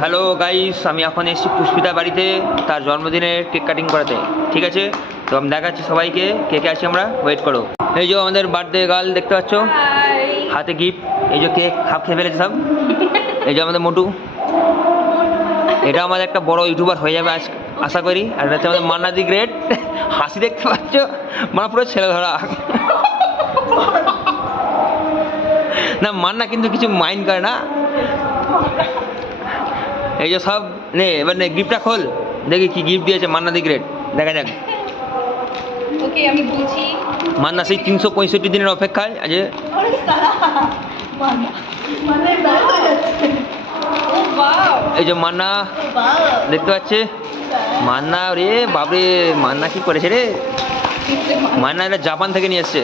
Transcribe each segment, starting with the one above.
Hello guys, আমি এখন এসেছি পুষ্পিতার বাড়িতে তার জন্মদিনের কেক কাটিং করাতে। ঠিক আছে, তো আমি দেখাচ্ছি সবাইকে কে কে আছি আমরা, ওয়েট করো। এই যে আমাদের বার্থডে গার্ল দেখতে পাচ্ছ, হাতে গিফট, এই যে কেক হাফ খেয়ে ফেলেছে সব। এই যে আমাদের মোটু, এটা আমাদের একটা বড় ইউটিউবার হয়ে যাবে আজ আশা করি। আর এটা হচ্ছে আমাদের মান্না দি গ্রেট, হাসি দেখতে পাচ্ছ, মানে পুরো ছেলে ধরা। না মান্না কিন্তু কিছু মাইন্ড করে না। এই যে সব নে, এবার নে গিফটটা খোল, দেখি কি গিফট দিয়েছে মান্না দি গ্রেট, দেখা যাক। ওকে আমি বলছি, মান্না সেই 365 দিনের অপেক্ষায় আজ। এই যে মান্না দেখতে পাচ্ছে, মান্না রে বাবরে, মান্না কি করেছে রে, মান্না এটা জাপান থেকে নিয়ে এসছে।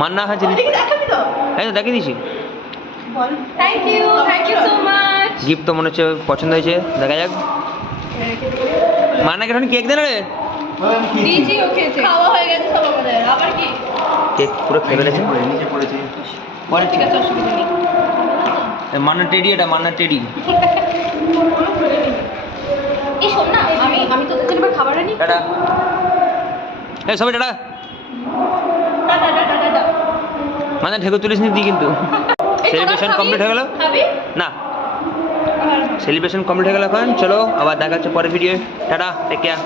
মান্না হচ্ছে এই তো দেখিয়ে দিয়েছি। Thank you so much. Gift তো মনে হচ্ছে পছন্দ হয়েছে, দেখা যাক। মান্নাকে এখন কেক দে না রে। দিয়েছি ওকে, খাওয়া হয়ে গেছে সব আমাদের, আবার কি কেক পুরো খেয়ে ফেলেছে। নিচে পড়েছে। ঠিক আছে, অসুবিধা নেই। মান্না টেডি, এটা মান্না টেডি। এই শোন না, আমি তোদের জন্য এবার খাবার আনি। টাটা, এই সবাই টাটা। মানে ঢেকুর তুলিস নি তুই কিন্তু। সেলিব্রেশন কমপ্লিট হয়ে গেল না, সেলিব্রেশন কমপ্লিট হয়ে গেল। এখন চলো আবার দেখা হচ্ছে পরের ভিডিও। Tata, take care.